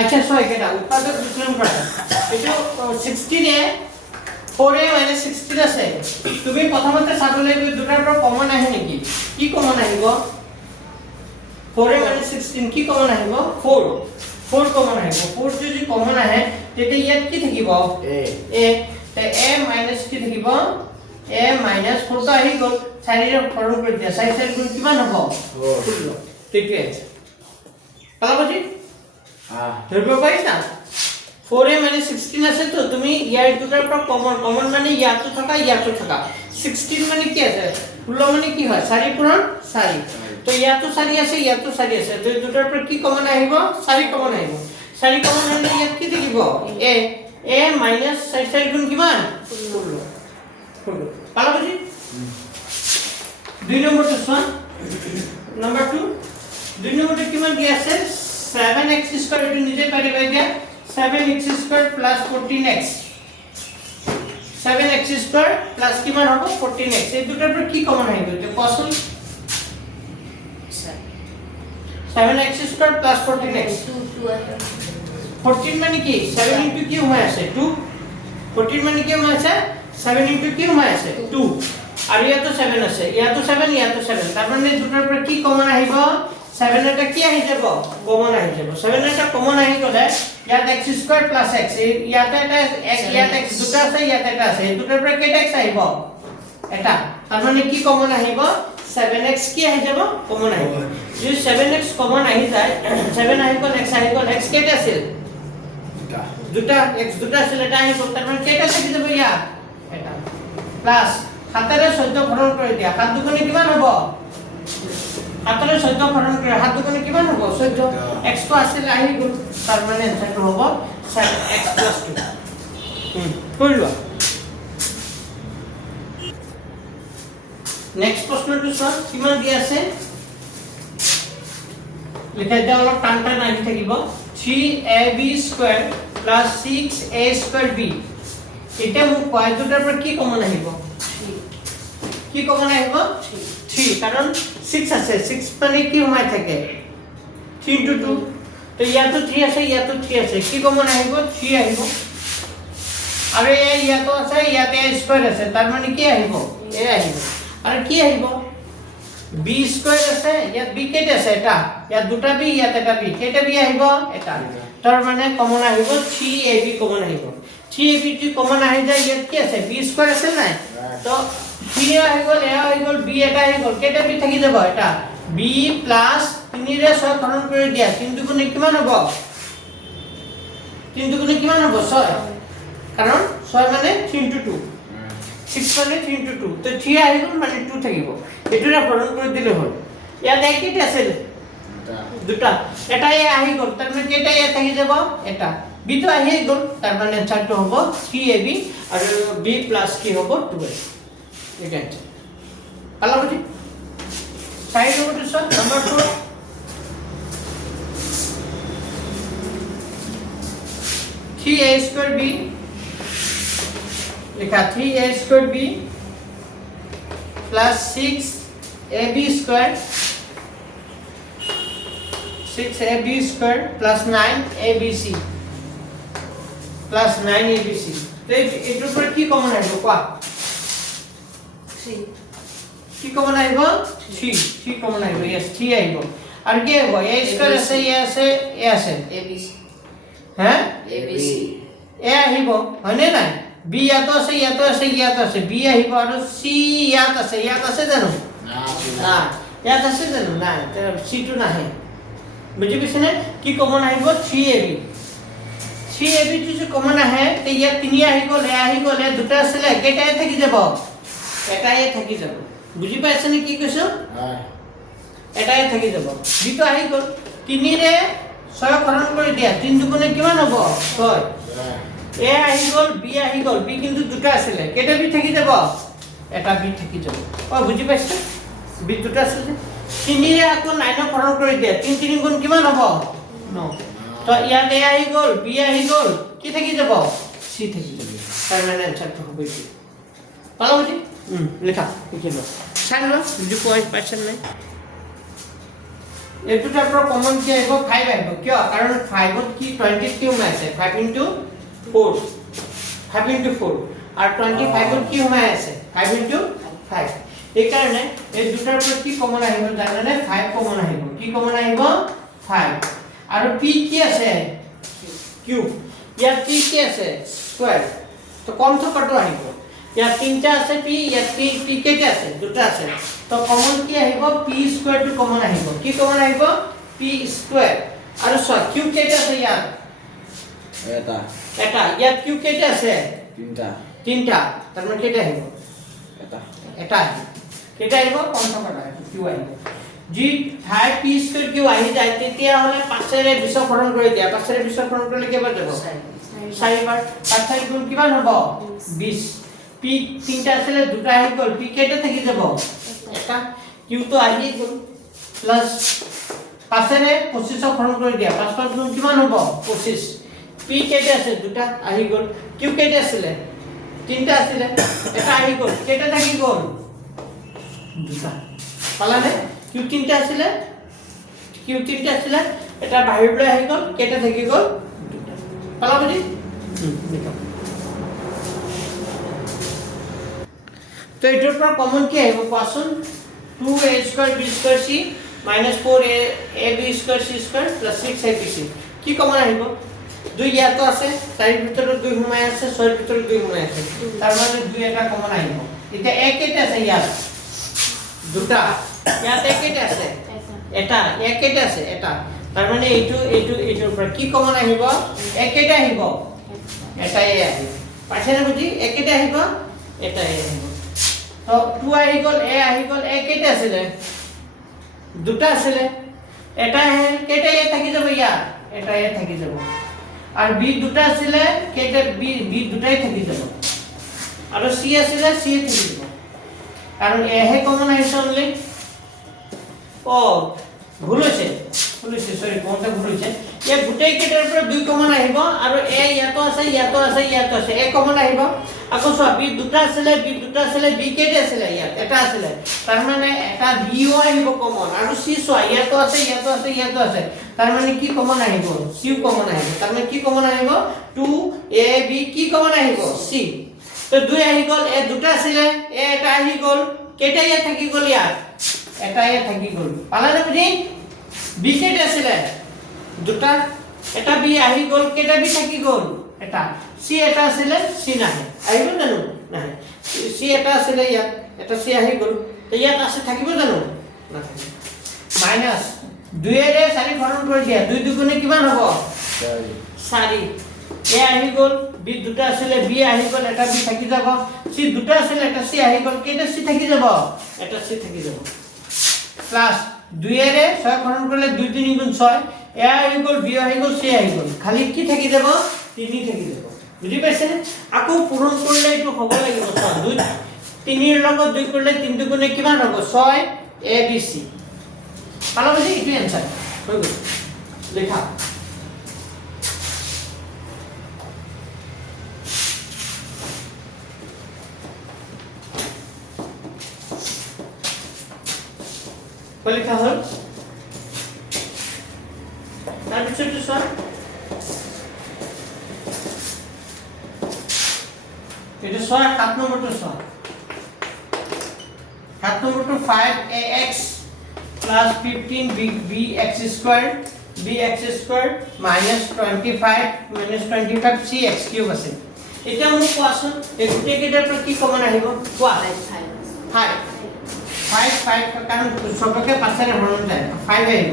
আচ্ছা ছয় কেটা উৎপাদক বিশ্লেষণ কৰা এইটো 16 এ 4a - 16 আছে তুমি প্ৰথমতে চাব লাগিব দুটাৰ পৰা কমন আহে নেকি কি কমন আহিব 4a - 16 কি কমন আহিব 4 কমন আহিব 4 যদি কমন আহে তেতিয়া ইয়াত কি থাকিব a তে a মাইনাস কি থাকিব a মাইনাস 4 তো আহি গল 4 ৰ হৰণ কৰি দিয়া 4 গুণ কিমান হ'ব 4 ঠিক আছে পালাবজি ধৰিব পাৰিছা 4a মানে 16 আছে তো তুমি ইয়াৰ দুটাৰ পৰা কমন মানে ইয়াতো থকা 16 মানে কি আছে 16 মানে কি হয় 4 পূৰণ 4 তো ইয়াতো 4 আছে ইয়াতো 4 আছে তো দুটাৰ পৰা কি কমন আহিব 4 কমন আহিব 4 কমন আহিলে ইয়াত কি থাকিব a মাইনাস 4 গুণ কিমান 16 পালাবজি 2 নম্বৰটো চোৱা নম্বৰ 2 2 নম্বৰটো কিমান কি আছে 7x স্কয়ার এটো নিজে পারিবা দিয়া 7x square plus 14x 7x square plus কিমান হবে 14x এই দুটার পর কি কমন হইবে তো কসল 7x স্কয়ার প্লাস 14x 14 মানে কি 7 ইনটু কি হয় আছে 2 14 মানে কি হয় আছে 7 ইনটু কি হয় আছে 2 আর ইয়া তো 7 আছে ইয়া তো 7 তার মানে দুটার পর কি কমন আইব 7 এটা কি আহি যাব কমন আহি যাব 7 এটা কমন আহি গলে ইয়াত x² + x ইয়াত এটা x ইয়াত x দুটা আছে ইয়াত এটা আছে দুটাৰ পৰা কেইটা x আহিব এটা তাৰ মানে কি কমন আহিব 7x কি আহি যাব কমন আহিব যদি 7x কমন আহি যায় 7 আহি গল x আহি গল x কেইটা আছিল দুটা x দুটা আছিল এটা আহি গল তাৰ মানে কেইটা থাকি যাব ইয়া এটা প্লাস 7 ৰে 14 হৰণ কৰি দিয়া 7 দুগুণে কিমান হ'ব 7 रे 14 হরণ করে 7 দুগুণে কিমান হ'ব 14 x তো আছিল আহি গল তার মানে আনসারটো হ'ব x + 2 কইলো নেক্সট প্রশ্নটো সব কিমান দি আছে লিখা দাও অলপ টান আহি থাকিব 3ab² + 6a²b এটা মোক কয় দুটাৰ পৰা কি কমন আহিব কি কমন আহিব 3 কারণ 6 আছে 6 মানে কি হয় থাকে 3 * 2 তো ইয়াতো 3 আছে ইয়াতো 3 আছে কি কমন আহিব 3 আহিব আরে ইয়াতো আছে ইয়াতে স্কয়ার আছে তার মানে কি আহিব a আহিব আর কি আহিব b² আছে ইয়াত b কেটে আছে এটা ইয়াত দুটা b ইয়াত এটা b কেটে b আহিব এটা তার মানে কমন আহিব 3ab কমন আহিব 3ab টি কমন আহি যায় ইয়াত কি আছে b² আছে না তো 3 আহি গল a আহি গল b এটা আহি গল কেটে b থাকি যাব এটা b প্লাস 3 রে 6 হরণ করে দিয়া 3 দুগুণে কিমান হ'ব 3 দুগুণে কিমান হ'ব 6 কারণ 6 মানে 3 * 2 6 মানে 3 * 2 তো 3 আহি গল মানে 2 থাকিব এটোরা হরণ করে দিলে হল ইয়াত একইটা আছে দুটা এটা a আহি গল তার মানে কেটা a থাকি যাব এটা b তো আহি গল তার মানে আনসারটো হ'ব 3ab আর b প্লাস কি হ'ব 2a এটা পালাবজি সাইড ওভার সব নাম্বার 4 3a² b লিখা 3a² b plus 6ab² 6ab² plus 9abc plus 9abc তো এটার উপর কি কমন আসবে কোয়া কি কমন আইব 3 কমন আইব यस 3 আইব আর কি আইব a² আছে a আছে abc হ্যাঁ abc a আইব হনে না b ইয়াতো আছে ইয়াতো আছে b আইব আর c ইয়াত আছে জানো না ইয়াত আছে জানো না c টু নাহে বুঝি পিছনে কি কমন আইব 3ab যদি কমন আহে তে ইয়া 3 আহি গল a দুটা আছে কেটাই থাকি যাব এটাই থাকি যাব বুঝি পাইছ নে কি কৈছো এটাই থাকি যাব দুটো আহি গল 3 রে 6 হরণ কৰি দিয়া 3 দুগুণে কিমান হ'ব 6 a আহি গল b আহি গল b কিন্তু দুটা আছে কেটা b থাকি যাব এটা b থাকি যাব ও বুঝি পাইছ b দুটা আছে 3 রে আকৌ 9 হরণ কৰি দিয়া 3 3 গুণ কিমান হ'ব 9 তো ইয়াত a আহি গল b আহি গল কি থাকি যাব c থাকি যাব তার মানে আনসারটো হবে কি পালাবজি লেখা লিখে দাও সাইন লো যদি পয়েন্ট পাচ্ছেন না এই দুটাৰ পৰা কমন কি আহিব 5 আহিব কিয় কাৰণ 5 ত কি 20 কি সোমাই আছে 5 into 4 5 into 4 আৰু 25 ত কি সোমাই আছে 5 into 5 এই কাৰণে এই দুটাৰ পৰা কি কমন আহিব জানানে 5 কমন আহিব কি কমন আহিব 5 আৰু p কি আছে কিউব ইয়াত p কি আছে স্কয়াৰ তো কম থকাটো আহিব ইয়াত তিনটা আছে p ইয়াত p কেইটা আছে দুটা আছে তো কমন কি আহিব p স্কয়াৰ টু কমন আহিব কি কমন আহিব p স্কয়াৰ আৰু কিউব কেইটা আছে ইয়াত এটা ইয়াত কিউব কেইটা আছে তিনটা তাৰ মানে কেইটা আহিব এটা কেইটা আহিব কম থকাটো আহিব কিউ আহিব जी 5 p स्क्वायर क्यों आही যায় তেতিয়া হলে 5 ৰে বিশ্বকৰণ কৰি দিয়া 5 ৰে বিশ্বকৰণ কৰিলে কেইবাৰ যাব 4 বাৰ 5 গুণ কিমান হ'ব 20 p তিনটা আছে দুটা আহি গল p কেইটা থাকি যাব এটা q তো আহি গল প্লাস 5 ৰে 25 হৰণ কৰি দিয়া 5 গুণ কিমান হ'ব 25 p কেইটা আছে দুটা আহি গল q কেইটা আছিল তিনটা আছিল এটা আহি গল কেইটা থাকি গল দুটা পালানে কিউ তিনটা আছিল এটা বাহিৰলৈ আহি গল কেটা থাকি গল দুটা পালা বুজি দেখো তো এটাৰ পৰা কমন কি আহিব কোৱাচোন 2a square b square c - 4ab square c square 6abc কি কমন আহিব দুই ইয়াতো আছে 4 ভিতৰত 2 সোমাই আছে 6 ভিতৰত 2 সোমাই আছে তাৰ মানে 2 এটা কমন আহিব এতিয়া এক কেইটা আছে ইয়াত দুটা ইয়াত এক কেইটা আছে এটা এক কেইটা আছে এটা তাৰ মানে এইটোৰ পৰা কি কমন আহিব এক কেইটা আহিব এটাই আহিব পাইছেনে বুজি এক কেইটা আহিব এটাই আহিব তো 2 আহি গল a আহি গল a কেইটা আছিল দুটা আছিল এটা কেইটা এ থাকি যাব ইয়াত এটা এ থাকি যাব আর b দুটা আছিল কেইটা b দুটাই থাকি যাব আর c আছিল c থাকি যাব কারণ a হে কমন আহিছে অনলি ও ভুল হৈছে সরি কোনটা ভুল হৈছে এ গুটেই কেটাৰ পৰা দুই কমন আহিব আৰু এ ইয়াতো আছে এ কমন আহিব আকৌ সব বি দুটা আছে বি কেটা আছে ইয়াত এটা আছে তাৰ মানে এটা বিও আহিব কমন আৰু সি সোয়া ইয়াতো আছে তাৰ মানে কি কমন আহিব সিও কমন আহিব তাৰ মানে কি কমন আহিব 2ab কি কমন আহিব সি তো দুই আহি গল এ দুটা আছে এ এটা আহি গল কেটা ইয়া থাকি গল ইয়াত এটা ইয়া থাকি গল পালানে বুজি বি কেটা আছে দুটা এটা বি আহি গল কেটা বি থাকি গল এটা সি এটা আছে সি নাহে আহিব জানো নাহে সি এটা আছে ইয়াত এটা সি আহি গল তো ইয়াত আছে থাকিব জানো না মাইনাস 2 এৰে 4 হৰণ কৰি দিয়া 2 দুগুণে কিমান হ'ব 4 এ আহি গল বি দুটা আছে বি আহি গল এটা বি থাকি যাব সি দুটা আছে এটা সি আহি গল কেটা সি থাকি যাব এটা সি থাকি যাব প্লাস 2 এৰে 6 হৰণ কৰিলে 2 3 গুণ 6 এ আহি গল বি আহি গল সি আহি গল খালি কি থাকি যাব 3 থাকি যাব বুজি পাইছে আকৌ পূৰণ কৰিলে এটো হ'ব লাগিব 2 3 ৰ লগত 2 কৰিলে 3 দুগুণে কিমান হ'ব 6 abc পালা বুজি ইটো आंसर হৈ গল লেখা লিখা হল তাৰপিছত চোৱা এটা 7 নম্বৰটো চোৱা 7 নম্বৰটো 5ax plus 15bx square bx square minus 25 cx cube আছে এটা মোক কোৱাচোন এই গোটেই কেইটাৰ পৰা কি কমন আহিব কোৱা 5 কাৰণ সবকে পাছৰে হৰণ যায় 5 আহিব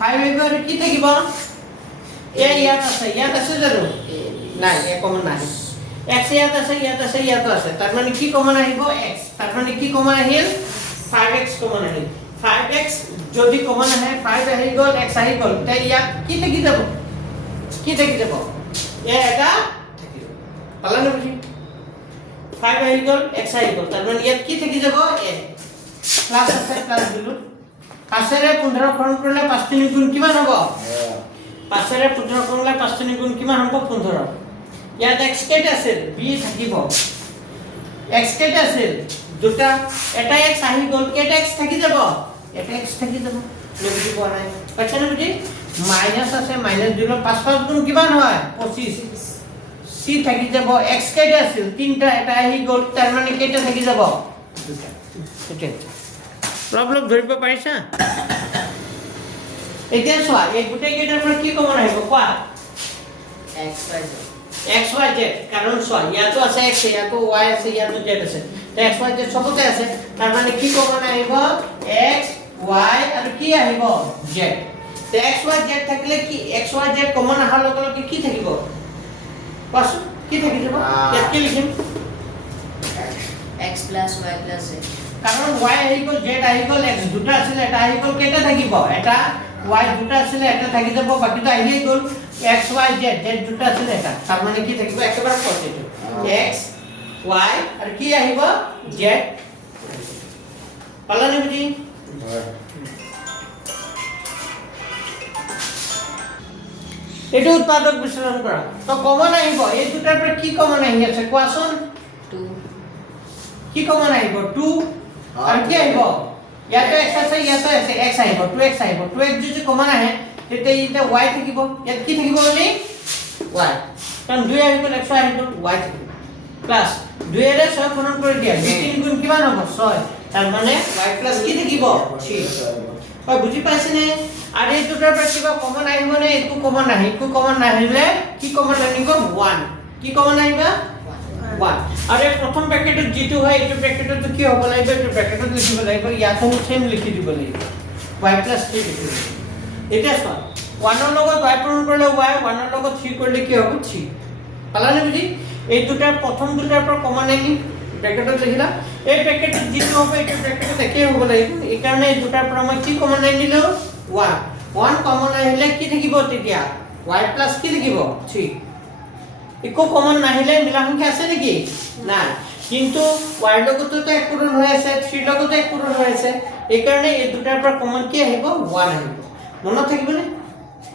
5 আহিব আৰু কি থাকিব এ ইয়াত আছে জানো নাই এ কমন নাই x ইয়াত আছে তাৰ মানে কি কমন আহিব x তাৰ মানে কি কমন আহিল 5x কমন আহিল 5x যদি কমন আহে 5 আহি গল x আহি গল তাই ইয়াত কি থাকি যাব এ এটা থাকি যাব পালানে বুজি 5 আহি গল x আহি গল তাৰ মানে ইয়াত কি থাকি যাব a প্লাস আছে প্লাস দিলু 5 ৰে 15 হৰণ কৰিলে 5 3 গুণ কিমান হ'ব 5 ৰে 15 কৰিলে 5 3 গুণ কিমান হ'ব 15 ইয়াত x কেটা আছে b থাকিব x কেটা আছে দুটা এটা x আহি গল কেটা x থাকি যাব এটা x থাকি যাব বুজি পোৱা নাই পাইছা নে বুজি মাইনাস আছে মাইনাস দিলে 5 5 গুণ কিমান হয় 25 সি থাকি যাব x কেইটা আছিল তিনটা এটা আহি গ'ল তাৰ মানে কেইটা থাকি যাব দুটা এটা প্ৰবলেম ধৰিব পাৰিছা এতিয়া চোৱা এই গোটেই কেইটাৰ পৰা কি কমন আহিব কোৱা x y z কাৰণ চোৱা ইয়াতো আছে x ইয়াতো y আছে ইয়াতো z আছে তো x y z সবতে আছে তাৰ মানে কি কমন আহিব x y আৰু কি আহিব z তো x y z থাকিলে কি x y z কমন আহাৰ লগে লগে কি থাকিব পাছ কি থাকি যাব ইয়াত কি লিখিম x plus y plus z কাৰণ y আহি গ'ল z আহি গ'ল x দুটা আছিল এটা আহি গ'ল কেইটা থাকিব এটা y দুটা আছিল এটা থাকি যাব বাকিটা আহি গ'ল x y z z দুটা আছিল এটা তাৰ মানে কি থাকিব একেবাৰে পজিটিভ x y আৰু কি আহিব z পালানে বুজি এটো উৎপাদক বিশ্লেষণ কৰা তো কমন আহিব এই দুটাৰ পৰা কি কমন আহি আছে কোৱাচোন 2 কি কমন আহিব 2 আৰু কি আহিব ইয়াতে x আছে ইয়াতে আছে x আহিব 2x আহিব 2x যদি কমন আহে তেতিয়া এটা y থাকিব ইয়াত কি থাকিব মানে y কাৰণ 2 আহি গ'ল x আহি গ'ল y থাকিব প্লাস 2 এৰে 6 গুণ কৰি দিয়া 3 গুণ কিমান হ'ব 6 তাৰ মানে y প্লাস কি থাকিব 3 হয় বুজি পাইছেনে আৰু এই দুটাৰ পৰা কিবা কমন আহিব নে একো কমন নাহে একো কমন নাহিলে কি কমন আনিব 1 কি কমন আহিব 1 আৰু প্ৰথম ব্ৰ্যাকেটত যেটো হয় এইটো ব্ৰ্যাকেটত কি হ'ব লাগিব এইটো ব্ৰ্যাকেটত লিখিব লাগিব ইয়াতো সেম লিখি দিব লাগিব y 3 লিখিব এটা চোৱা 1 ৰ লগত y পূৰণ কৰিলে y 1 ৰ লগত 3 কৰিলে কি হ'ব 3 পালানে বুজি এই দুটাৰ প্ৰথম দুটাৰ পৰা কমন আনি ব্ৰ্যাকেটত লিখিলা এই ব্ৰ্যাকেটত যেটো হ'ব এইটো ব্ৰ্যাকেটত একে হ'ব লাগিব এই কাৰণে এই দুটাৰ পৰা মই কি কমন আনিলো 1 কমন আহিলে কি থাকিব তেতিয়া y প্লাস কি থাকিব 3 একো কমন নাহিলে মিলা সংখ্যা আছে নেকি না কিন্তু y লগতো তো এক পূৰণ হৈ আছে 3 লগতো এক পূৰণ হৈ আছে এই কাৰণে এই দুটাৰ পৰা কমন কি আহিব 1 আহিব মনত থাকিবনে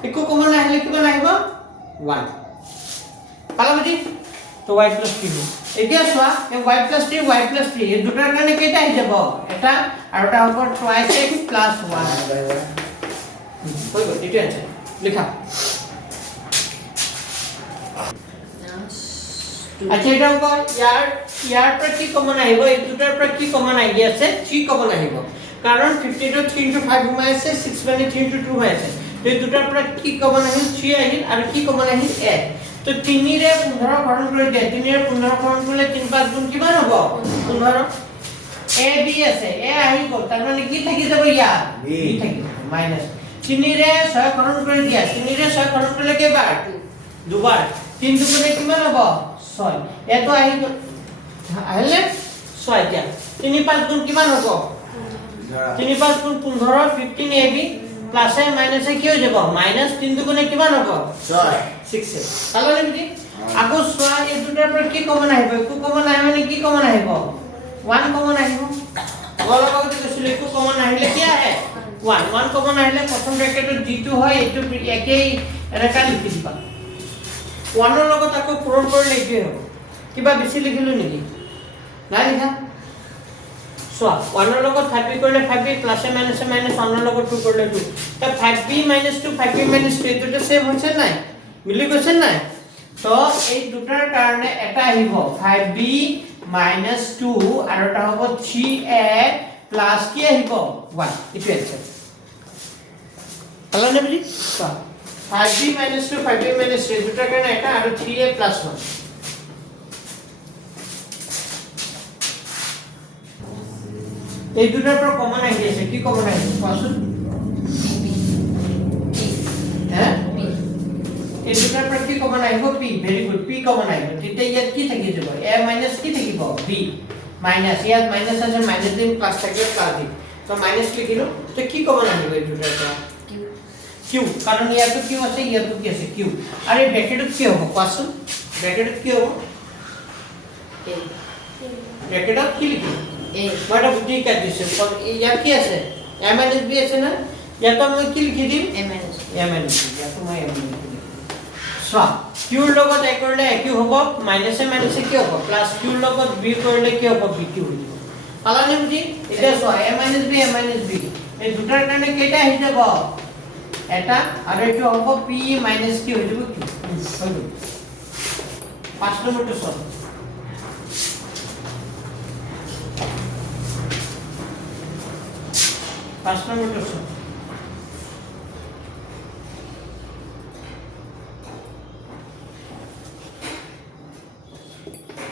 একো কমন নাহিলে কিমান আহিব 1 পালা বুজি তো y প্লাস 3 এতিয়া চোৱা এই y প্লাস 3 এই দুটাৰ কাৰণে কেইটা আহি যাব এটা আৰু এটা হ'ব twice x plus 1 হৈ গ'ল এইটো আছে লিখা আচ্ছা এটা অংক ইয়াৰ পৰা কি কমন আহিব এই দুটাৰ পৰা কি কমন আহি আছে 3 কমন আহিব কাৰণ 50 টো 3 টো 5 হৈ আছে 6 মানে 3 টো 2 হৈ আছে এই দুটাৰ পৰা কি কমন আহিল 3 আহিল আৰু কি কমন আহিল 1 তো 3 ৰে 15 হৰণ কৰি দিয়া 3 ৰে 15 হৰণ কৰিলে 3 5 গুণ কিমান হ'ব 15 a b আছে a আহি গ'ল তাৰ মানে কি থাকি যাব ইয়াৰ b থাকি মাইনাস 3 ৰে 6 হৰণ কৰি দিয়া 3 ৰে 6 হৰণ কৰিলে কেইবাৰ দুবাৰ 3 দুগুণে কিমান হ'ব 6 এটো আহি গ'ল আহিলে 6 দিয়া 3 5 গুণ কিমান হ'ব 3 5 গুণ 15 15 ab প্লাসে মাইনাসে কি হৈ যাব মাইনাস 3 দুগুণে কিমান হ'ব 6 তাহলে বুজি আকৌ সোয়া এই দুটাৰ পৰা কি কমন আহিব একো কমন আহিব নে কি কমন আহিব 1 কমন আহিব অলগতে কৈছিল একো কমন আহিলে কি আহে 1 কমন আহিলে প্ৰথম ব্ৰ্যাকেটত যেটো হয় এটো একেই ৰেখা লিখি দিবা 1 ৰ লগত আকৌ পূৰণ কৰিলে কি হ'ব কিবা বেছি লিখিলো নেকি নাই লিখা সোয়া 1 ৰ লগত 5b কৰিলে 5b প্লাসে মাইনাসে মাইনাস 1 ৰ লগত 2 কৰিলে 2 তা 5b - 2 5b - 2 এই দুটো সেম হৈছে নাই মিলি গৈছে নাই তো এই দুটাৰ কাৰণে এটা আহিব 5b - 2 আৰু এটা হ'ব 3a প্লাস কি আহিব 1 ইটো আছে হলো না বুজি তো 5b - 2 5b - 3 দুটাৰ কাৰণে এটা আৰু 3a + 1 এই দুটাৰ পৰা কমন আহি আছে কি কমন আহিছে কোৱাচোন হ্যাঁ এই দুটাৰ পৰা কি কমন আহিব p very good p common আহিব তেতিয়া ইয়াত কি থাকি যাব a মাইনাস কি থাকিব b মাইনাস ইয়াত মাইনাস আছে মাইনাস দিম প্লাস থাকিব প্লাস দিম তো মাইনাস লিখিলো তো কি কমন আহিব এই দুটাৰ পৰা q কাৰণ ইয়াতো q আছে ইয়াতো কি আছে q আৰু এই ব্ৰ্যাকেটত কি হ'ব কোৱাচোন ব্ৰ্যাকেটত কি হ'ব ব্ৰ্যাকেটত কি লিখিম বড় বুদ্ধি কাজ দিছে ইয়াত কি আছে a - b আছে না ইয়াত মই কি লিখি দিম a - b ইয়াত মই a লিখি দিম সো q ৰ লগত a কৰিলে q হ'ব মাইনাসে মাইনাসে কি হ'ব প্লাস q ৰ লগত b কৰিলে কি হ'ব bq হৈ যাব পালানে বুজি এটা সো a - b এই দুটাৰ কাৰণে কেইটা আহি যাব এটা আৰু এইটো হ'ব p মাইনাস কি হৈ যাব কি হৈ গ'ল 5 নম্বৰটো সল 5 নম্বৰটো সল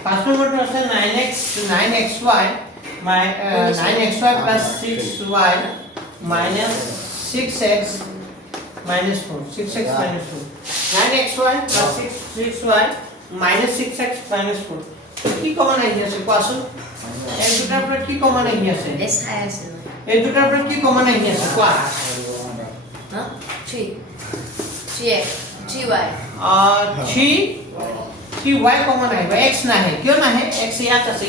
5 নম্বৰটো আছে 9xy 9xy plus 6y minus 6x minus 4 6x minus 4 9xy plus 6y minus 6x minus 4 কি কমন আহি আছে কোৱাচোন এই দুটাৰ পৰা কি কমন আহি আছে এস আই আছে এই দুটাৰ পৰা কি কমন আহি আছে কোৱা হা 3 3x 3y 3y কমন আহিব x নাহে কিয় নাহে x ইয়াত আছে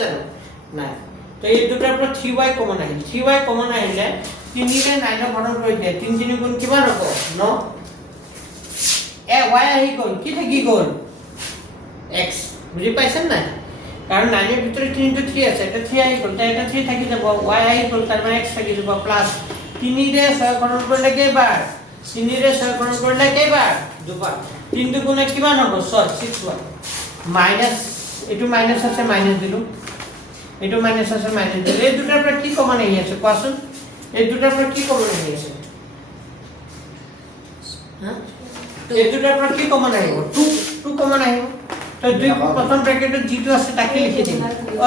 জানো নাই তো এই দুটাৰ পৰা 3y কমন আহিল 3y কমন আহিলে 3 ৰে 9 ৰ ঘন কৰি দিয়ে 3 3 গুণ কিমান হ'ব 9 এ y আহি গ'ল কি থাকি গ'ল x বুজি পাইছেন নাই কাৰণ 9 ৰ ভিতৰত 3 টো 3 আছে এটা 3 আহি গ'ল এটা 3 থাকি যাব y আহি গ'ল তাৰ মানে x থাকি যাব প্লাস 3 ৰে 6 ঘন কৰিলে কেইবাৰ 3 ৰে 6 ঘন কৰিলে কেইবাৰ দুবাৰ 3 টো গুণে কিমান হ'ব 6 6y মাইনাস এটো মাইনাস আছে মাইনাস দিলো এটো মাইনাস আছে মাইনাস দিলো এই দুটাৰ পৰা কি কমন আহি আছে কোৱাচোন এই দুটাৰ পৰা কি কমন আহি আছে হা এই দুটাৰ পৰা কি কমন আহিব 2 কমন আহিব তো দুই প্ৰথম ব্ৰ্যাকেটত যেটো আছে তাকে লিখি দিম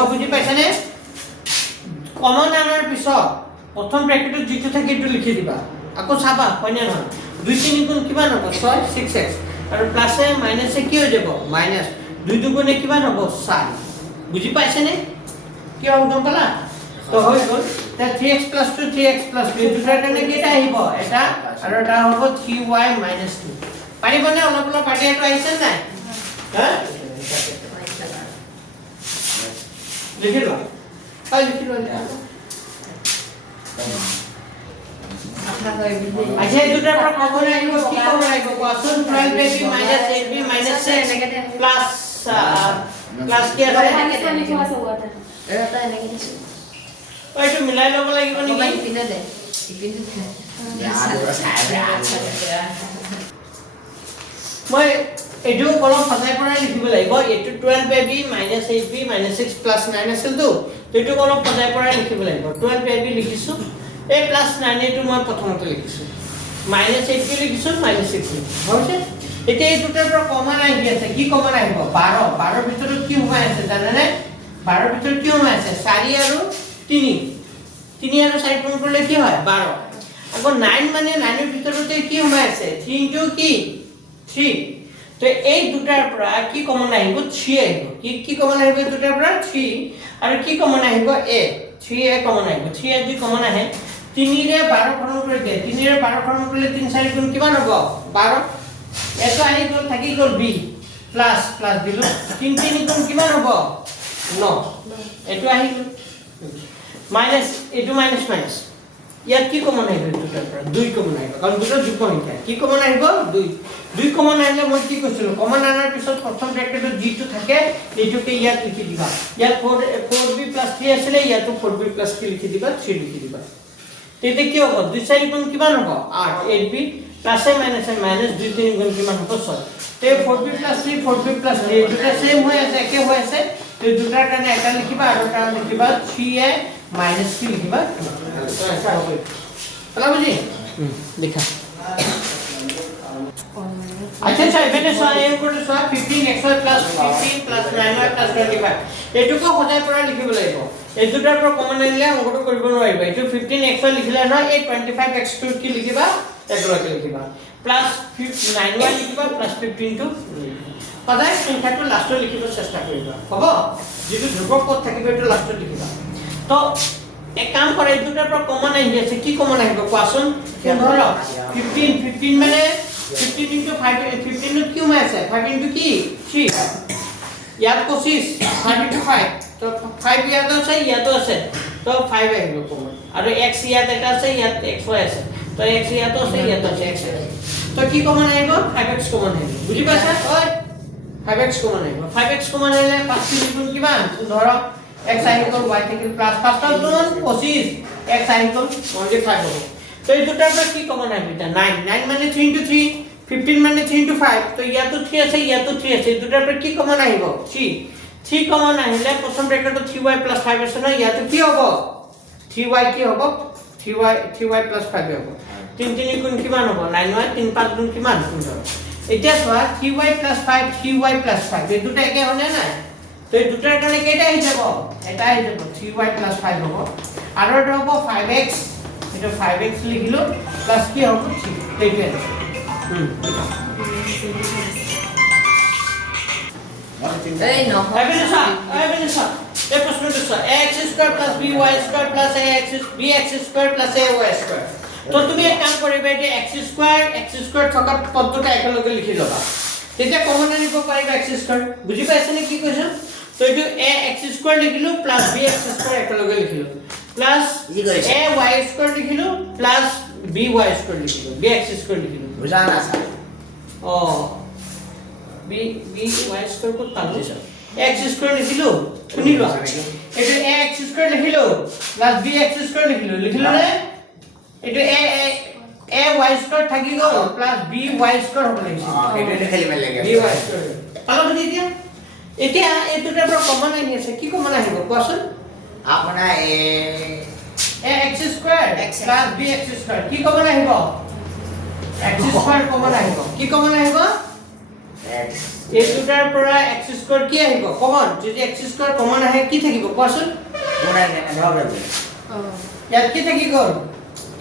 বুজি পাইছানে কমন আনাৰ পিছত প্ৰথম ব্ৰ্যাকেটত যেটো থাকে এটো লিখি দিবা আকৌ চাবা হয়নে নহয় 2 3 গুণ কিমান হ'ব 6 6x আৰু প্লাসে মাইনাসে কি হৈ যাব মাইনাস 2 দুগুণে কিমান হ'ব 4 বুজি পাইছানে কি হ'ব গম পালা তো হৈ গ'ল তে 3x + 2 3x + 2 দুটাৰ কাৰণে কেটা আহিব এটা আৰু এটা হ'ব 3y - 2 পাৰিবনে অলপ অলপ পাটিয়াটো আহিছে নাই হা লিখি ল লিখি ল আচ্ছা এই দুটাৰ পৰা কমন আহিব কি কমন আহিব কোৱাচোন 12ab - 8b - 6 প্লাস কি আছে এটা এনেকে দিছো এইটো মিলাই ল'ব লাগিব নেকি ইপিনে দে মই এইটো কলম সজাই পৰাই লিখিব লাগিব এইটো 12ab - 8b - 6 + 9 আছিল তো এইটো কলম সজাই পৰাই লিখিব লাগিব 12ab লিখিছো এই +9 এইটো মই প্ৰথমতে লিখিছো -8b লিখিছো -6 হৈছে এতিয়া এই দুটাৰ পৰা কমন আহি আছে কি কমন আহিব 12 12 ভিতৰত কি সোমাই আছে জানেনে 12 ভিতৰত কি সোমাই আছে 4 আৰু 3 3 আৰু 4 পূৰণ কৰিলে কি হয় 12 আকৌ 9 মানে 9 ৰ ভিতৰতে কি সোমাই আছে 3 * কি 3 তো এই দুটাৰ পৰা কি কমন আহিব 3 আহিব কি কমন আহিব এই দুটাৰ পৰা 3 আৰু কি কমন আহিব a 3a কমন আহিব 3a যদি কমন আহে 3 ৰে 12 ঘন কৰি দিয়ে 3 ৰে 12 ঘন কৰিলে 3 4 গুণ কিমান হ'ব 12 এটো আহি গ'ল থাকি গ'ল b প্লাস দিলো 3 3 গুণ কিমান হ'ব 9 এটো আহি গ'ল মাইনাস এটো মাইনাস ইয়াত কি কমন আহিব দুটাৰ পৰা 2 কমন আহিব কাৰণ দুটা যুগ্ম সংখ্যা কি কমন আহিব 2 কমন আহিলে মই কি কৈছিলো কমন আনাৰ পিছত প্ৰথম ব্ৰ্যাকেটত যেটো থাকে এইটোকে ইয়াত লিখি দিবা ইয়াত 4b + 3 আছিল ইয়াতো 4b + 3 লিখি দিবা 3 লিখি দিবা তেতে কি হ'ব 2 4 গুণ কিমান হ'ব 8 8b প্লাসে মাইনাসে মাইনাস 2 3 গুণ কিমান হ'ব 6 তে 4b + 3 4b + 3 দুটা সেম হৈ আছে একে হৈ আছে তে দুটাৰ কাৰণে এটা লিখিবা আৰু এটা লিখিবা 3a - 3 লিখিবা তো ऐसा হবে চলা বুজি লিখা আচ্ছা আচ্ছা এখানে এম করতে 15xy + 15 + 9y + 25 এটুকু সজাই পৰা লিখিব লাগিব এই দুটাৰ পৰা কমন আনিলে অংকটো কৰিব নোৱাৰিবা এটো 15xy লিখিলে নহয় এই 25x2 কি লিখিবা একেলগে লিখিবা প্লাস 9y লিখিবা প্লাস 15 টো সদায় সংখ্যাটো লাষ্টত লিখিব চেষ্টা কৰিবা হ'ব যেটো ধ্ৰুবক পদ থাকিব এটো লাষ্টত লিখিবা তো এক কাম কৰে এই দুটাৰ পৰা কমন আহি আছে কি কমন আহিব কোৱাচোন 15 মানে 15 * 5 15 ত কি সোমাই আছে 5 * কি 3 ইয়াত 25 5 * 5 তো 5 ইয়াত আছে তো 5 আহিব কমন আৰু x ইয়াত এটা আছে ইয়াত xy আছে তো x ইয়াত আছে ইয়াত আছে x তো কি কমন আহিব 5x কমন আহিব বুজি পাইছা ওই 5x কমন আহিব 5x কমন আহিলে 5 গুণ কিমান ধৰ x আহি গ'ল y থাকিল প্লাস 5 গুণ 25 x আহি গ'ল only 5 হ'ব তো এই দুটাৰ পৰা কি কমন আহিব এটা 9 9 মানে 3 into 3 15 মানে 3 into 5 তো ইয়াতো 3 আছে ইয়াতো 3 আছে দুটাৰ পৰা কি কমন আহিব 3 কমন আহিলে প্ৰথম ব্ৰেকেটত 3y 5 আছে ন ইয়াতো কি হ'ব 3y কি হ'ব 3y 5 হ'ব 3 3 গুণ কিমান হ'ব 9y 3 5 গুণ কিমান 15 এতিয়া চোৱা 3y 5 3y 5 এই দুটা একে হলে না তো এই দুটাৰ কাৰণে কেইটা আহি যাব এটা আহি যাব 3y 5 হ'ব আৰু এটা হ'ব 5x এটা 5x লিখিলো প্লাস কি হ'ব 3 এইটো আছে এই নহয় এবেনেছা এই প্ৰশ্নটো চোৱা ax square plus by square plus ax bx square plus ay square তো তুমি এক কাম কৰিবা যে x স্কয়াৰ থকা পদটো একেলগে লিখি লবা তেতিয়া কমন আনিব পাৰিবা x স্কয়ার বুজি পাইছা নে কি কৈছো তো এইটো ax স্কয়ার লিখিলো প্লাস bx স্কয়ার একেলগে লিখিলো প্লাস ay স্কয়ার লিখিলো প্লাস by স্কয়ার লিখিলো bx স্কয়ার লিখিলো বুঝা না স্যার ও by স্কয়ার কত পাচ্ছি স্যার x স্কয়ার লিখিলো শুনিলো এটা ax স্কয়ার লিখিলো প্লাস bx স্কয়ার লিখিলো না এটা ay স্কয়ার থাকি গ'ল প্লাস by স্কয়ার হ'ব লাগিছিল এটা খেলি মেলি লাগে by স্কয়ার পালো বুজি এতিয়া এই দুটাৰ পৰা কমন আহি আছে কি কমন আহিব কোৱাচোন আপোনাৰ ax square plus bx square কি কমন আহিব x স্কয়াৰ কমন আহিব কি কমন আহিব x এই দুটাৰ পৰা x স্কয়াৰ কি আহিব কমন যদি x স্কয়াৰ কমন আহে কি থাকিব কোৱাচোন পুৰা ধৰবে ইয়াত কি থাকি গ'ল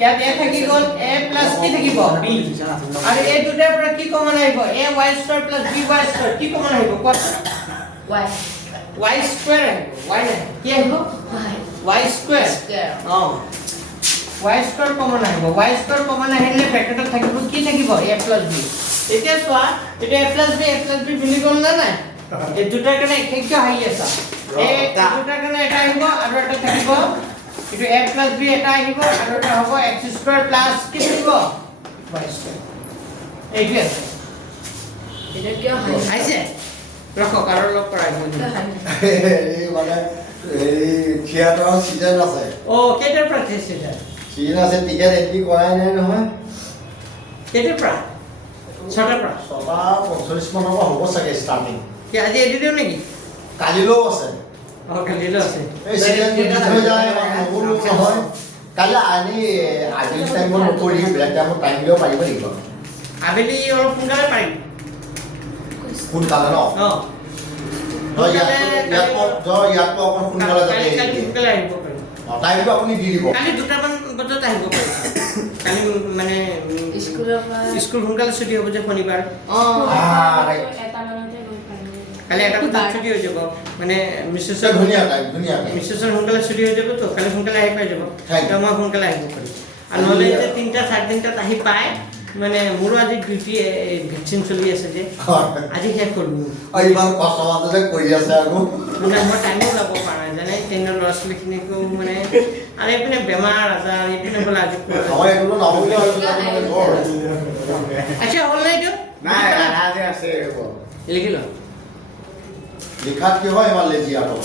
ইয়াত a থাকি গ'ল a প্লাস কি থাকিব b আৰু এই দুটাৰ পৰা কি কমন আহিব ay square plus by square কি কমন আহিব কোৱাচোন y y স্কয়ার আহিব y নাই কি আহিব y স্কয়ার অ y স্কয়ার কমন আহিব y স্কয়ার কমন আহিলে ব্র্যাকেটত থাকিব কি থাকিব a প্লাস b এতিয়া চোৱা এটা a প্লাস b মিলি গ'ল না নাই এই দুটাৰ কাৰণে একে কিয় আহি আছে এই দুটাৰ কাৰণে এটা আহিব আৰু এটা থাকিব এটা a প্লাস b এটা আহিব আৰু এটা হ'ব x স্কয়াৰ প্লাস কি থাকিব y স্কয়াৰ এইটো আছে এটা কিয় হয় আইছে ৰখক আৰু লগ কৰাই মই এই মানে এই থিয়েটাৰৰ চিজন আছে ও কেইটাৰ পৰা আছে এটা চিজন আছে টিকেট এন্ট্ৰি কৰাই নাই নহয় কেইটাৰ পৰা ছটাৰ পৰা 6:45 মানৰ পৰা হ'ব চাগে ষ্টাৰ্টিং কি আজি এৰি দিও নেকি কালিলৈও আছে অ কালিলৈ আছে এই চিজন দি থৈ যায় নগলো নহয় কালি আবেলি টাইমত নকৰি বেলেগ টাইমত টাইম দিব পাৰিব নেকি আবেলি অলপ সোনকালে পাৰিম সোনকালে ন অ ইয়াত অকণ সোনকালে কালি যাতে সোনকালে আহিব পাৰিম টাইমটো আপুনি দি দিব কালি দুটামান বজাত আহিব পাৰিম কালি মানে স্কুলৰ পৰা স্কুল সোনকালে ছুটি হ'ব যে শনিবাৰ এটা মানতে গৈ পাৰিম কালি এটা বজাত ছুটি হৈ যাব মানে মিছেছৰ ধুনীয়া টাইম মিছেছৰ সোনকালে ছুটি হৈ যাব তো কালি সোনকালে আহি পাই যাব Thank you. মই সোনকালে আহিব পাৰিম আৰু নহ'লে যে 3টা 3:30 আহি পায় মানে মোৰো আজি ডিউটি ভেকচিন চলি আছে যে আজি শেষ কৰিম ইমান কষ্ট মাজতে কৰি আছে আকৌ মানে মই টাইমো যাব পৰা নাই জানে ট্ৰেইনৰ ল'ৰা ছোৱালীখিনিকো মানে আৰু এইপিনে বেমাৰ আজাৰ এইপিনে বোলে আজি আমাৰ এইটো নবলে আচ্ছা হ'ল নাই এইটো নাই ৰাজে আছে লিখি ল লিখাত কি হয় ইমান লেজি আকৌ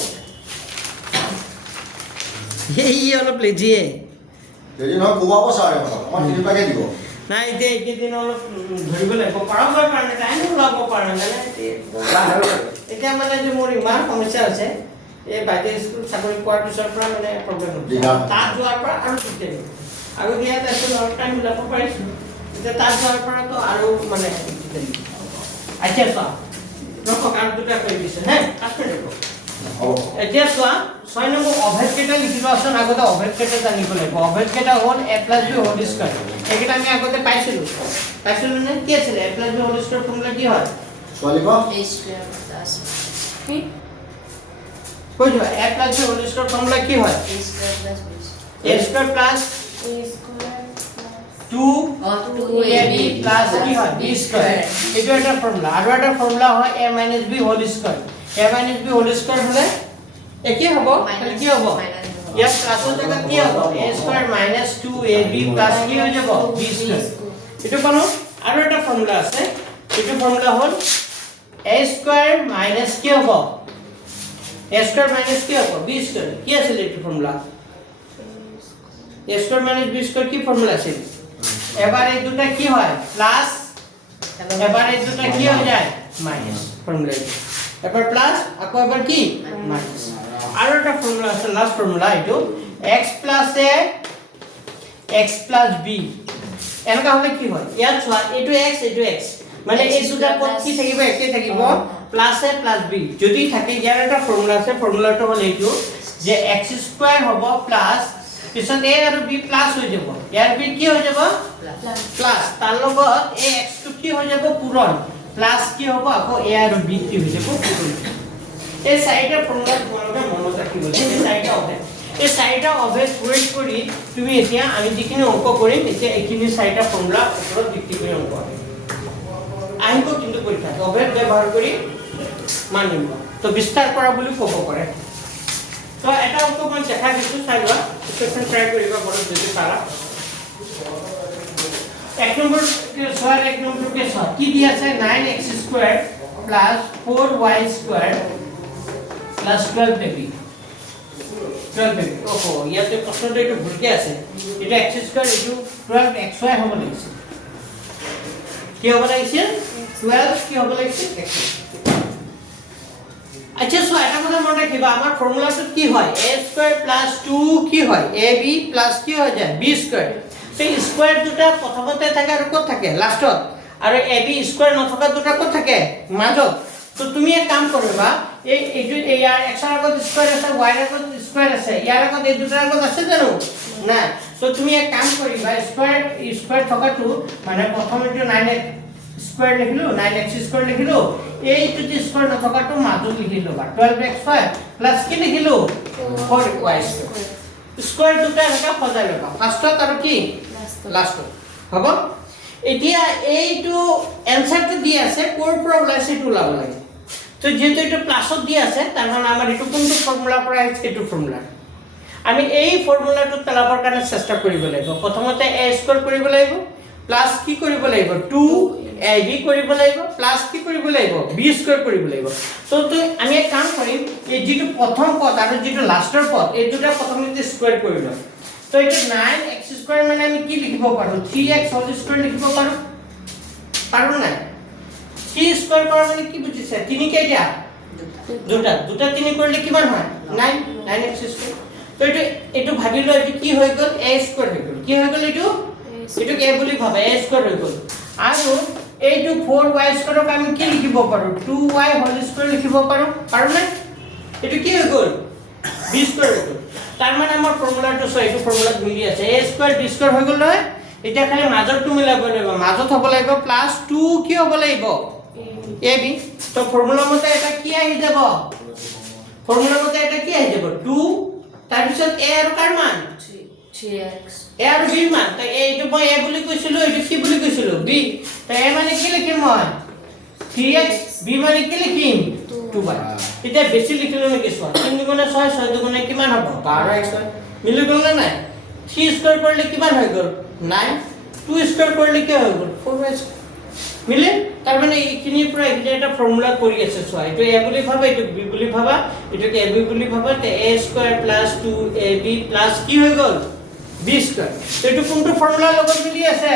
এই অলপ লেজিয়ে যদি নহয় কোবাব চাৰে আমাৰ তিনিটাকে দিব নাই এতিয়া এইকেইদিন অলপ ধৰিব লাগিব পাৰব পৰা নাই টাইমো ওলাব পৰা নাই জানে এতিয়া মানে যে মোৰ ইমান সমস্যা হৈছে এই বাইদেউ স্কুল চাকৰি পোৱাৰ পিছৰ পৰা মানে প্ৰব্লেম হৈছে তাত যোৱাৰ পৰা আৰু দিগদাৰি আগত ইয়াত আছিলোঁ অলপ টাইম মিলাব পাৰিছোঁ এতিয়া তাত যোৱাৰ পৰাতো আৰু মানে দিগদাৰি আচ্ছা চোৱা ৰখক আৰু দুটা কৰি দিছে হে কাষ্ট কৰি দিব হ'ব এতিয়া চোৱা 6 নম্বৰ অভেদ কেইটা লিখিব আছে আগতে অভেদ কেইটা জানিব লাগিব অভেদ কেইটা হ'ল a + b হোল স্কয়ার এইকেইটা আমি আগতে পাইছিলো নে কি আছিল a + b whole square formula কি হয় ছোৱালীক a square plus কি কৈ যোৱা a + b whole square formula কি হয় a square plus b a square plus a square 2ab plus কি হয় b স্কয়ার এইটো এটা ফৰ্মুলা আৰু এটা ফৰ্মুলা হয় a - b whole square a - b whole square হলে একে হ'ব তাহলে কি হ'ব ইয়াত প্লাসৰ জায়গা কি হ'ব a স্কয়াৰ - 2ab প্লাস কি হৈ যাব b স্কয়াৰ এটো কোন আৰু এটা ফৰ্মুলা আছে এটো ফৰ্মুলা হ'ল a স্কয়াৰ মাইনাস কি হ'ব a স্কয়াৰ মাইনাস কি হ'ব b স্কয়াৰ কি আছিল এটো formula a square minus b square কি ফর্মুলা ছিল এবার এই দুটো কি হয় প্লাস এবার এই দুটো কি হয়ে যায় মাইনাস ফর্মুলা এবার প্লাস আকো এবার কি মাইনাস আর একটা ফর্মুলা আছে লাস্ট ফর্মুলা এটো x a x b এনেকা হলে কি হয় ইয়াত চোৱা এটো x মানে এই দুটা পদ কি থাকিব একে থাকিব প্লাস a প্লাস b যদি থাকে ইয়াৰ এটা ফৰ্মুলা আছে ফৰ্মুলাটো হল এইটো যে x স্কয়াৰ হ'ব প্লাস পিছত a আৰু b প্লাস হৈ যাব ইয়াৰ b কি হৈ যাব প্লাস তাৰ লগত a x টো কি হৈ যাব পূৰণ প্লাস কি হ'ব আকৌ a আৰু b কি হৈ যাব পূৰণ এই চাৰিটা ফৰ্মুলা তোমালোকে মনত ৰাখিব এই চাৰিটা হবে এই চাৰিটা অভেদ প্ৰয়োগ কৰি তুমি এতিয়া আমি যিখিনি অংক কৰিম এতিয়া এইখিনি চাৰিটা ফৰ্মুলা ওপৰত ভিত্তি কৰি অংক আহিব কিন্তু পৰীক্ষা অভেদ ব্যৱহাৰ কৰি মানিব তো বিস্তাৰ কৰা বুলি ক'ব পাৰে তো এটা অংক মই দেখা দিছো চাই লোৱা কোৱেশ্চন ট্ৰাই কৰিবা বড় যদি পাৰা এক নম্বৰ সোয়াৰ এক নম্বৰ কে সহ কি দিয়া আছে 9x² + 4y² + 12ab 12ab ওহো ইয়াতে প্রশ্নটা একটু ভুলকে আছে এটা x² এটো 12xy হ'ব লাগিছে কি হ'ব লাগিছে 12 কি হ'ব লাগিছে x আচ্ছা সো এটা মনে রাখিবা আমার ফর্মুলাটো কি হয় a² + 2 কি হয় ab + কি হয় যায় b²। সেই স্কয়ার দুটা প্রথমতে থাকে আর কত থাকে লাস্টত আর ab স্কয়ার নথকা দুটা কত থাকে মাজত তো তুমি এক কাম কৰিবা এইটো ইয়াৰ x এৰ আগত স্কয়াৰ আছে y এৰ আগত স্কয়াৰ আছে ইয়াৰ আগত এই দুটাৰ আগত আছে জানো না তো তুমি এক কাম কৰিবা স্কয়াৰ থকাটো মানে প্ৰথমটো 9x² লিখিলো 9x² লিখিলো এইটো যে স্কয়ার নথকাটো মাজত লিখিলো 12xy প্লাস কি লিখিলো 4y² স্কয়ার দুটা এটা সজাই লবা ফার্স্টত আৰু কি লাস্টত হ'ব এতিয়া এইটো এনসাৰটো দি আছে কোৰ পৰা ওলাইছে এইটো ওলাব লাগে তো যেহেতু এটা প্লাসত দি আছে তার মানে আমাৰ এইটো কোনটো ফৰ্মুলা পৰা আহিছে এইটো ফৰ্মুলা আমি এই ফৰ্মুলাটো পেলাবৰ কাৰণে চেষ্টা কৰিব লাগিব প্ৰথমতে a² কৰিব লাগিব প্লাস কি কৰিব লাগিব 2ab কৰিব লাগিব প্লাস কি কৰিব লাগিব b² কৰিব লাগিব তো আমি এক কাম কৰিম এই যেটো প্ৰথম পদ আৰু যেটো লাস্টৰ পদ এই দুটা প্ৰথমতে স্কয়াৰ কৰি লম তো এটা 9x² মানে আমি কি লিখিব পাৰো 3x² লিখিব পাৰো না 3² কৰা মানে কি বুজিছে 3 কেইটা দুটা 3 কৰিলে কিমান হয় 9x² তো এটো ভাবিলো এটো কি হৈ গল a² হৈ গল কি হৈ গল এটো a বুলি ভাবা a² হৈ গল আৰু এইটো 4y² ক আমি কি লিখিব পাৰো 2y² লিখিব পাৰো না এটো কি হৈ গল b² হৈ গল তার মানে আমার ফর্মুলাটো সো এইটো ফর্মুলাত মিলি আছে a² b² হৈ গল নহয় এটা খালি মাজৰটো মিলাব লাগিব মাজত হ'ব লাগিব প্লাস 2 কি হ'ব লাগিব ab তো ফর্মুলা মতে এটা কি আহি যাব ফর্মুলা মতে এটা কি আহি যাব 2 তাৰ পিছত a আৰু কাৰ মান 3x a আৰু b মান তো এইটো মই a বুলি কৈছিলো এইটো কি বুলি কৈছিলো b তো a মানে কি লিখিম মই 3x b মানে কি লিখিম 2y এটা বেশি লিখিলো নাকি 3 দুগুণে 6 6 দুগুণে কিমান হ'ব 12x মিলি গল না নাই 3² করলে কিমান হৈ গল 9 2² করলে কি হৈ গল 4x মিলে তার মানে এইখিনিৰ পৰা এটা ফৰ্মুলা কৰি আছে সো এটো a বুলি ভাবা এটো b বুলি ভাবা এটোকে ab বুলি ভাবা তে a² + 2ab + কি হৈ গল b² তো এটো কোনটো ফর্মুলা লগত মিলি আছে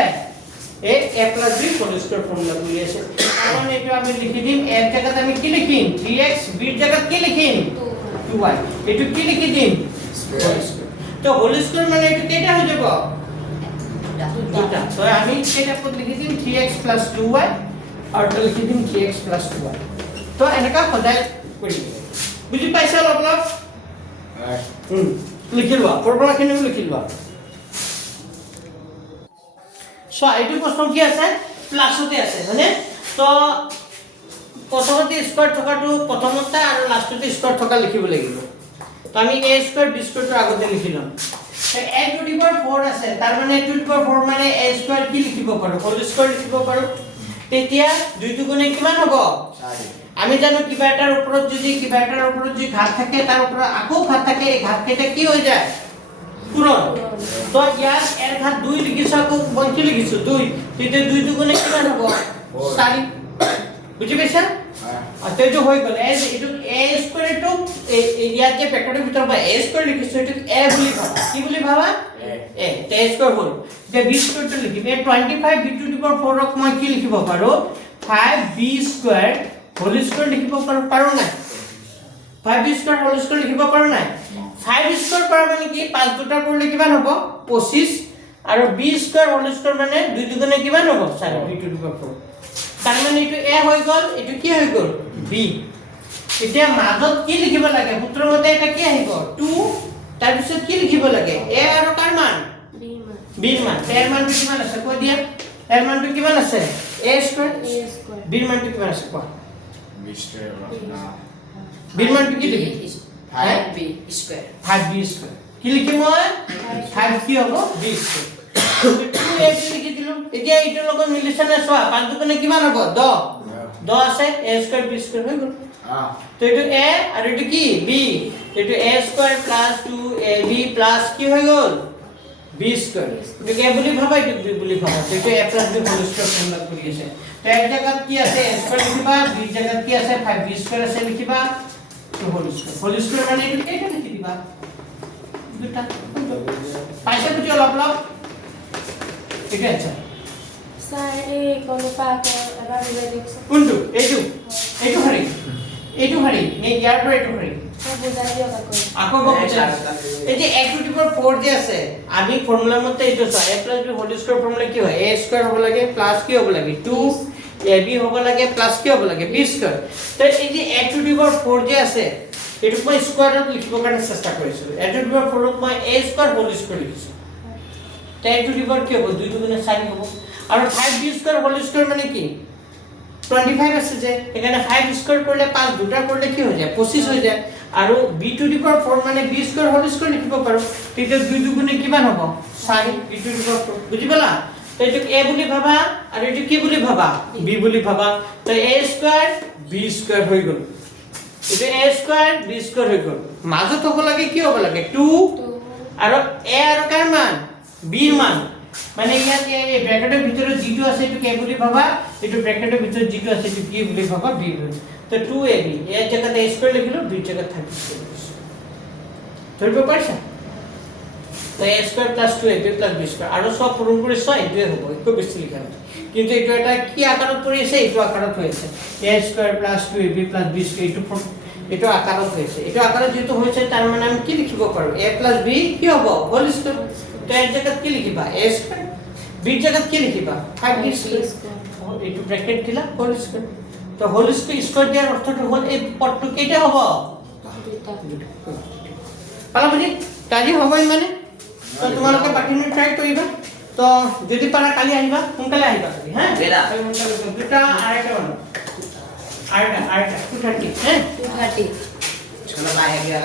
a + b হোল ফর্মুলা মিলি আছে মানে এটো আমি লিখি দিম a এর জায়গাত আমি কি লিখিম 3x b এর জায়গাত কি লিখিম 2y এটো কি লিখি দিম তো হোল স্কয়ার মানে এটো কেটা হৈ যাব দুটা তো আমি কেটা পদ লিখি দিম 3x + 2y আর তো লিখি দিম 3x + 2y তো এনেকা সদায় কৰি বুজি পাইছা অলপ লিখিলবা ফর্মুলাখিনি লিখিলবা সো এইটো প্রশ্ন কি আছে প্লাসতে আছে মানে তো প্রথমতে স্কয়ার থকাটো প্রথমতে আৰু লাস্টতে স্কয়ার থকা লিখিব লাগিব তো আমি a² b² টো আগতে লিখিলাম a টু দি পাওয়ার 4 আছে তার মানে a টু দি পাওয়ার 4 মানে a² কি লিখিব পাৰো হোল স্কয়াৰ লিখিব পাৰো তেতিয়া 2 দুগুণে কিমান হ'ব 4 আমি জানো কিবা এটাৰ ওপৰত যদি ঘাত থাকে তাৰ ওপৰত আকৌ ঘাত থাকে এই ঘাত কেটা কি হৈ যায় পূরণ তো ইয়ার এর ঘাত 2 লিখিছো আকৌ বঞ্চি লিখিছো 2 তেতিয়া 2 দুগুণে কিমান হ'ব 4 বুজি পাইছা আতে যে হৈ গল এজ এটো a² টো ইয়াত যে ফ্যাক্টরের ভিতর বা a² লিখিছো এটো a বুলি ভাবা কি বুলি ভাবা a তে a স্কয়ার হল যে b স্কয়ারটো লিখিম এ 25 b টু দি পাৱাৰ 4 ক মই কি লিখিব পাৰো 5b স্কয়াৰ হোল স্কয়াৰ লিখিব পাৰো নাই 5b স্কয়াৰ হোল স্কয়াৰ লিখিব পাৰো নাই 5 স্কয়াৰ পাৰ মানে কি 5 দুটা কৰিলে কিমান হ'ব 25 আৰু b স্কয়াৰ হোল স্কয়াৰ মানে 2 দুগুণে কিমান হ'ব 4 b টু দি পাৱাৰ 4 তাৰ মানে এটো a হৈ গল এটো কি হৈ গল b এতিয়া মাজত কি লিখিব লাগে সূত্ৰৰ মতে এটা কি আহিব 2 তাৰ পিছত কি লিখিব লাগে a আৰু কাৰ মান b ৰ মান a ৰ মানটো কিমান আছে কৈ দিয়া a ৰ মানটো কিমান আছে a স্কয়াৰ b ৰ মানটো কিমান আছে কোৱা b ৰ মানটো কি লিখিম 5b স্কয়াৰ 5b স্কয়াৰ কি লিখিম মই 5 কি হ'ব b স্কয়াৰ 2ab লিখি দিলো এতিয়া এইটোৰ লগত মিলিছে নে চোৱা 5 দুগুণে কিমান হ'ব 10 আছে a স্কয়াৰ b স্কয়াৰ হৈ গ'ল তো এটো a আর এটো কি b এটো a square plus 2ab plus কি হৈ গল b স্কয়ার এটো a বুলি ভাবা এটো b বুলি ভাবা এটো a plus b whole square formula কৰি আছে তো এক জায়গাত কি আছে a স্কয়ার লিখিবা b জায়গাত কি আছে 5b স্কয়ার আছে লিখিবা তো হোল স্কয়ার মানে এটো এটা লিখি দিবা দুটা পাইছে বুঝি অলপ অলপ এটা আছে স্যার এই কোন পাক এবাৰ বুজাই দিয়কচোন কোনটো এইটো হাৰি নে ইয়াৰ পৰা এইটো হাৰি বুজাই দিয়ক আকৌ এই যে a টু দি পাৱাৰ 4 যে আছে আমি ফর্মুলা মতে এইটো চাই a plus b whole square formula কি হয় a স্কয়ার হ'ব লাগে প্লাস কি হ'ব লাগে 2ab হ'ব লাগে প্লাস কি হ'ব লাগে b স্কয়ার তো এই যে a টু দি পাৱাৰ 4 যে আছে এটো মই স্কয়াৰত লিখিব কাৰণে চেষ্টা কৰিছো a টু দি পাৱাৰ 4 ক মই a স্কয়াৰ হোল স্কয়াৰ লিখিছো তো a টু দি পাৱাৰ কি হ'ব 2 দুগুণে 4 হ'ব আৰু 5b স্কয়াৰ হোল স্কয়াৰ মানে কি 25 আছে যে এখানে 5 স্কয়ার করলে 5 দুটা করলে কি হয়ে যায় 25 হয়ে যায় আর b টু দি পাওয়ার 4 মানে b স্কয়ার হোল স্কয়ার লিখিব পারো এটা 2 দুগুণে কিমান হ'ব 4 b টু দি পাওয়ার 4 বুঝি পালা তো এটা a বুলি ভাবা আর এটা কি বুলি ভাবা b বুলি ভাবা তো a স্কয়ার b স্কয়ার হৈ গল এটা a স্কয়ার b স্কয়ার হৈ গল মাজত হ'ব লাগে কি হ'ব লাগে 2 আর a আর কার মান b ৰ মান মানে ইয়াত এই ব্র্যাকেটের ভিতরে যেটো আছে এটো কে বুলি ভাবা এটো ব্র্যাকেটের ভিতরে যেটো আছে এটো কি বুলি ভাবা b বুলি তো 2ab এর জায়গাতে a স্কয়ার লিখিলো b জায়গাতে 30 ধরবে পারছা তো a square plus 2ab plus b square আর সব পূরণ করে 6 এটাই হবে একটু বেশি লিখা আছে কিন্তু এটা এটা কি আকারত পড়িছে এটো আকারত হয়েছে a square plus 2ab plus b square এটো আকারত হয়েছে এটো আকারত যেহেতু হয়েছে তার মানে আমি কি লিখিব পারো a প্লাস b কি হবে হোল স্কয়ার তো এর জায়গাত কি লিখিবা a স্কয়ার b জায়গাত কি লিখিবা 5b স্কয়ার এটো ব্র্যাকেট দিলা হোল স্কয়ার তো হোল স্কয়ার দেওয়ার অর্থটো হল এই পদটো কেইটা হ'ব পালা বুঝি কালি হবই মানে তো তোমালোকে পাঠিনি ট্রাই কৰিবা তো যদি পাৰা কালি আহিবা সোনকালে আহিবা হ্যাঁ দুটা আড়াইটা মান আড়াইটা 2:30 হ্যাঁ 2:30 চলো বাই গিয়া